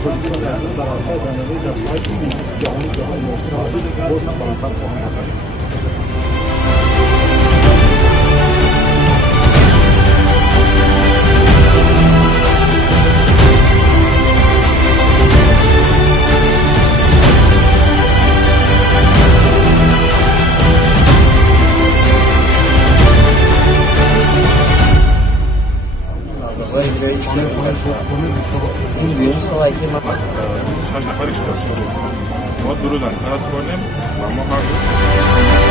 disposizione dalla sede della sua civile che ha unito con il nostro cosa per fare. این بیرون سوایی که ما 6 نفرش داشت. ما درو زن ترس کنیم و ما هر روز